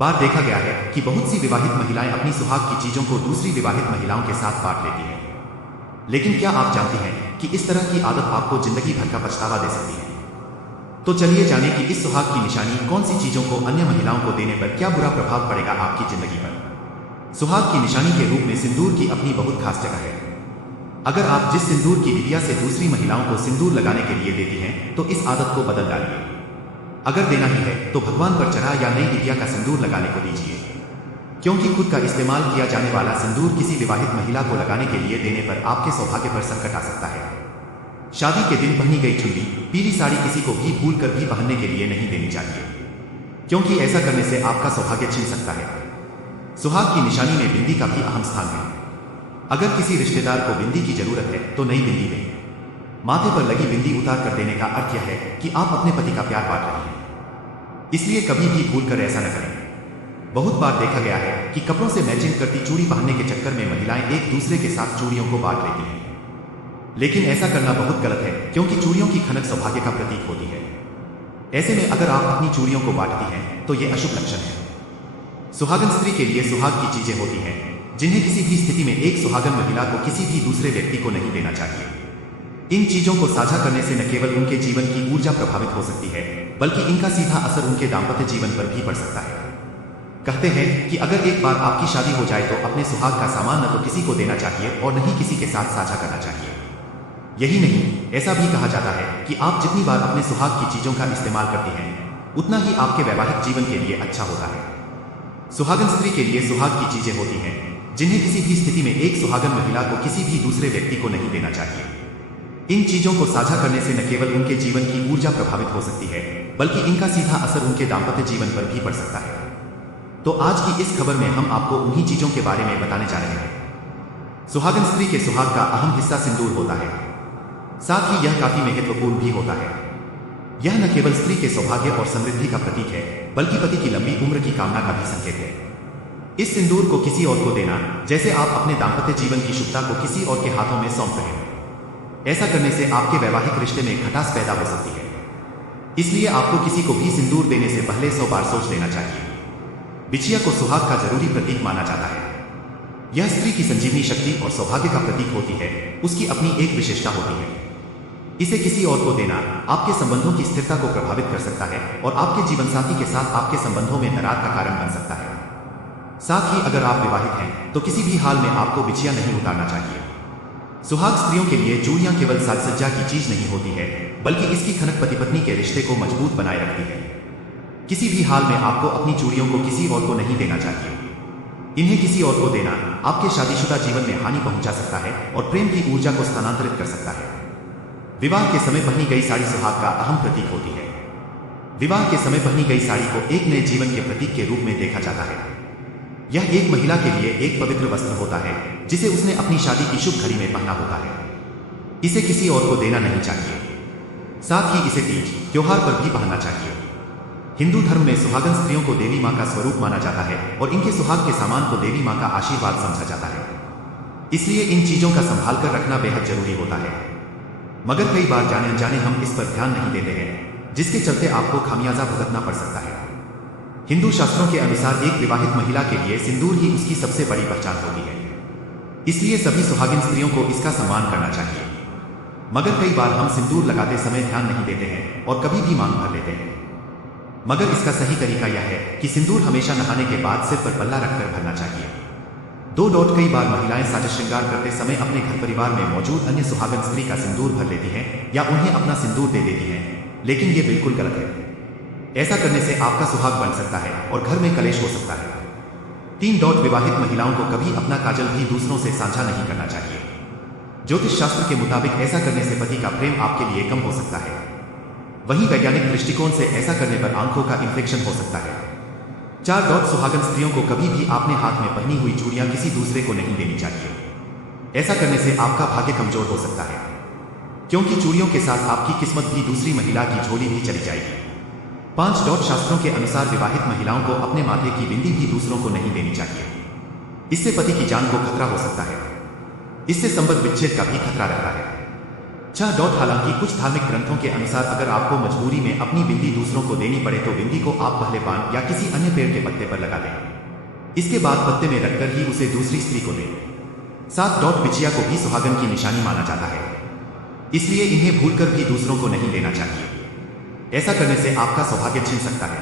बार देखा गया है कि बहुत सी विवाहित महिलाएं अपनी सुहाग की चीजों को दूसरी विवाहित महिलाओं के साथ बांट लेती हैं। लेकिन क्या आप जानती हैं कि इस तरह की आदत आपको जिंदगी भर का पछतावा दे सकती है? तो चलिए जानें कि इस सुहाग की निशानी कौन सी चीजों को अन्य महिलाओं को देने पर क्या बुरा प्रभाव पड़ेगा आपकी जिंदगी पर। सुहाग की निशानी के रूप में सिंदूर की अपनी बहुत खास जगह है। अगर आप जिस सिंदूर की विधिया से दूसरी महिलाओं को सिंदूर लगाने के लिए देती हैं, तो इस आदत को बदल डालिए। अगर देना ही है तो भगवान पर चढ़ा या नई विधिया का सिंदूर लगाने को दीजिए, क्योंकि खुद का इस्तेमाल किया जाने वाला सिंदूर किसी विवाहित महिला को लगाने के लिए देने पर आपके सौभाग्य पर संकट आ सकता है। शादी के दिन पहनी गई चुन्नी, पीली साड़ी किसी को भी भूल कर भी पहनने के लिए नहीं देनी चाहिए, क्योंकि ऐसा करने से आपका सौभाग्य छिन सकता है। सुहाग की निशानी में बिंदी का भी अहम स्थान है। अगर किसी रिश्तेदार को बिंदी की जरूरत है तो नई बिंदी दें। माथे पर लगी बिंदी उतार कर देने का अर्थ यह है कि आप अपने पति का प्यार बांट रहे हैं, इसलिए कभी भी भूल कर ऐसा न करें। बहुत बार देखा गया है कि कपड़ों से मैचिंग करती चूड़ी पहनने के चक्कर में महिलाएं एक दूसरे के साथ चूड़ियों को बांट लेती हैं, लेकिन ऐसा करना बहुत गलत है, क्योंकि चूड़ियों की खनक सौभाग्य का प्रतीक होती है। ऐसे में अगर आप अपनी चूड़ियों को बांटती हैं तो यह अशुभ लक्षण है। सुहागन स्त्री के लिए सुहाग की चीजें होती हैं जिन्हें किसी भी स्थिति में एक सुहागन महिला को किसी भी दूसरे व्यक्ति को नहीं देना चाहिए। इन चीजों को साझा करने से न केवल उनके जीवन की ऊर्जा प्रभावित हो सकती है, बल्कि इनका सीधा असर उनके दाम्पत्य जीवन पर भी पड़ सकता है। कहते हैं कि अगर एक बार आपकी शादी हो जाए तो अपने सुहाग का सामान न तो किसी को देना चाहिए और न ही किसी के साथ साझा करना चाहिए। यही नहीं, ऐसा भी कहा जाता है कि आप जितनी बार अपने सुहाग की चीजों का इस्तेमाल करती हैं, उतना ही आपके वैवाहिक जीवन के लिए अच्छा होता है। सुहागन स्त्री के लिए सुहाग की चीजें होती हैं जिन्हें किसी भी स्थिति में एक सुहागन महिला को किसी भी दूसरे व्यक्ति को नहीं देना चाहिए। इन चीजों को साझा करने से न केवल उनके जीवन की ऊर्जा प्रभावित हो सकती है, बल्कि इनका सीधा असर उनके दाम्पत्य जीवन पर भी पड़ सकता है। तो आज की इस खबर में हम आपको उन्हीं चीजों के बारे में बताने जा रहे हैं। सुहागन स्त्री के सुहाग का अहम हिस्सा सिंदूर होता है, साथ ही यह काफी महत्वपूर्ण भी होता है। यह न केवल स्त्री के सौभाग्य और समृद्धि का प्रतीक है, बल्कि पति की लंबी उम्र की कामना का भी संकेत है। इस सिंदूर को किसी और को देना जैसे आप अपने दाम्पत्य जीवन की शुभता को किसी और के हाथों में सौंप रहे हैं। ऐसा करने से आपके वैवाहिक रिश्ते में खटास पैदा हो सकती है, इसलिए आपको किसी को भी सिंदूर देने से पहले 100 बार सोच लेना चाहिए। बिछिया को सुहाग का जरूरी प्रतीक माना जाता है। यह स्त्री की संजीवनी शक्ति और सौभाग्य का प्रतीक होती है। उसकी अपनी एक विशेषता होती है, इसे किसी और को देना आपके संबंधों की स्थिरता को प्रभावित कर सकता है और आपके जीवनसाथी के साथ आपके संबंधों में दरार का कारण बन सकता है। साथ ही अगर आप विवाहित हैं तो किसी भी हाल में आपको बिछिया नहीं उतारना चाहिए। सुहाग स्त्रियों के लिए चूड़ियां केवल साज-सज्जा की चीज नहीं होती है, बल्कि इसकी खनक पति पत्नी के रिश्ते को मजबूत बनाए रखती है। किसी भी हाल में आपको अपनी चूड़ियों को किसी और को नहीं देना चाहिए। इन्हें किसी और को देना आपके शादीशुदा जीवन में हानि पहुंचा सकता है और प्रेम की ऊर्जा को स्थानांतरित कर सकता है। विवाह के समय पहनी गई साड़ी सुहाग का अहम प्रतीक होती है। विवाह के समय पहनी गई साड़ी को एक नए जीवन के प्रतीक के रूप में देखा जाता है। यह एक महिला के लिए एक पवित्र वस्त्र होता है जिसे उसने अपनी शादी की शुभ घड़ी में पहना होता है। इसे किसी और को देना नहीं चाहिए। साथ ही इसे तीज त्योहार पर भी पहनना चाहिए। हिंदू धर्म में सुहागन स्त्रियों को देवी मां का स्वरूप माना जाता है और इनके सुहाग के सामान को देवी मां का आशीर्वाद समझा जाता है। इसलिए इन चीजों का संभाल कर रखना बेहद जरूरी होता है। मगर कई बार जाने अनजाने हम इस पर ध्यान नहीं देते हैं, जिसके चलते आपको खामियाजा भुगतना पड़ सकता है। हिंदू शास्त्रों के अनुसार एक विवाहित महिला के लिए सिंदूर ही उसकी सबसे बड़ी पहचान होती है, इसलिए सभी सुहागिन स्त्रियों को इसका सम्मान करना चाहिए। मगर कई बार हम सिंदूर लगाते समय ध्यान नहीं देते हैं और कभी भी मांग भर लेते हैं। मगर इसका सही तरीका यह है कि सिंदूर हमेशा नहाने के बाद सिर पर पल्ला रखकर भरना चाहिए। कई बार महिलाएं साज श्रृंगार करते समय अपने घर परिवार में मौजूद अन्य सुहागन स्त्री का सिंदूर भर लेती हैं या उन्हें अपना सिंदूर दे देती हैं, लेकिन यह बिल्कुल गलत है। ऐसा करने से आपका सुहाग बन सकता है और घर में कलेश हो सकता है। विवाहित महिलाओं को कभी अपना काजल भी दूसरों से साझा नहीं करना चाहिए। ज्योतिष शास्त्र के मुताबिक ऐसा करने से पति का प्रेम आपके लिए कम हो सकता है। वहीं वैज्ञानिक दृष्टिकोण से ऐसा करने पर आंखों का इंफेक्शन हो सकता है। सुहागन स्त्रियों को कभी भी अपने हाथ में पहनी हुई चूड़ियां किसी दूसरे को नहीं देनी चाहिए। ऐसा करने से आपका भाग्य कमजोर हो सकता है, क्योंकि चूड़ियों के साथ आपकी किस्मत भी दूसरी महिला की झोली भी चली जाएगी। 5 शास्त्रों के अनुसार विवाहित महिलाओं को अपने माथे की बिंदी भी दूसरों को नहीं देनी चाहिए। इससे पति की जान को खतरा हो सकता है। इससे संबंध विच्छेद का भी खतरा रहता है। हालांकि कुछ धार्मिक ग्रंथों के अनुसार अगर आपको मजबूरी में अपनी बिंदी दूसरों को देनी पड़े तो बिंदी को आप पहले पान या किसी अन्य पेड़ के पत्ते पर लगा दें। इसके बाद पत्ते में रखकर ही उसे दूसरी स्त्री को दें। 7 बिछिया को भी सुहागन की निशानी माना जाता है, इसलिए इन्हें भूलकर भी दूसरों को नहीं लेना चाहिए। ऐसा करने से आपका सौभाग्य छिन सकता है,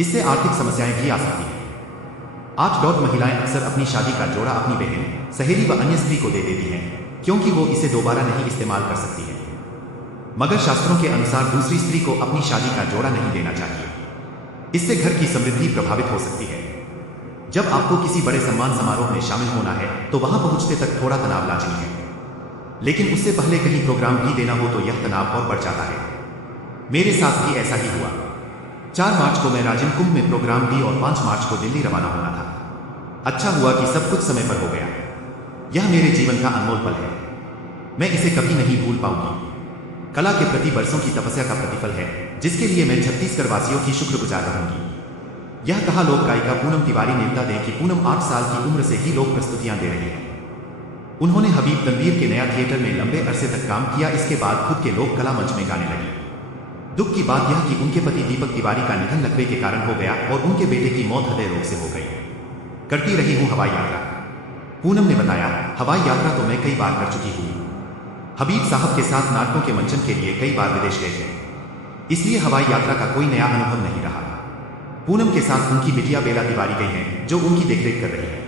इससे आर्थिक समस्याएं भी आ सकती हैं। 8 महिलाएं अक्सर अपनी शादी का जोड़ा अपनी बहन, सहेली व अन्य स्त्री को दे देती हैं क्योंकि वो इसे दोबारा नहीं इस्तेमाल कर सकती है। मगर शास्त्रों के अनुसार दूसरी स्त्री को अपनी शादी का जोड़ा नहीं देना चाहिए, इससे घर की समृद्धि प्रभावित हो सकती है। जब आपको किसी बड़े सम्मान समारोह में शामिल होना है तो वहां पहुंचते तक थोड़ा तनाव लाजमी है, लेकिन उससे पहले कहीं प्रोग्राम भी देना हो तो यह तनाव और बढ़ जाता है। मेरे साथ भी ऐसा ही हुआ। 4 मार्च को मैं राजिम कुंभ में प्रोग्राम दी और 5 मार्च को दिल्ली रवाना होना था। अच्छा हुआ कि सब कुछ समय पर हो गया। यह मेरे जीवन का अनमोल पल है, मैं इसे कभी नहीं भूल पाऊंगी। कला के प्रति बरसों की तपस्या का प्रतिफल है, जिसके लिए मैं छत्तीसगढ़ वासियों की शुक्रगुजार रहूंगी। यह कहा लोक गायिका पूनम तिवारी नेता दें कि पूनम 8 साल की उम्र से ही लोक प्रस्तुतियां दे रही है। उन्होंने हबीब तनवीर के नया थिएटर में लंबे अरसे तक काम किया। इसके बाद खुद के लोक कला मंच में गाने लगी। दुख की बात यह कि उनके पति दीपक तिवारी का निधन लकवे के कारण हो गया और उनके बेटे की मौत हृदय रोग से हो गई। करती रही हूं हवाई यात्रा, पूनम ने बताया। हवाई यात्रा तो मैं कई बार कर चुकी हूं। हबीब साहब के साथ नाटकों के मंचन के लिए कई बार विदेश गए थे, इसलिए हवाई यात्रा का कोई नया अनुभव नहीं रहा। पूनम के साथ उनकी बिटिया बेला तिवारी गई हैं, जो उनकी देखरेख कर रही है।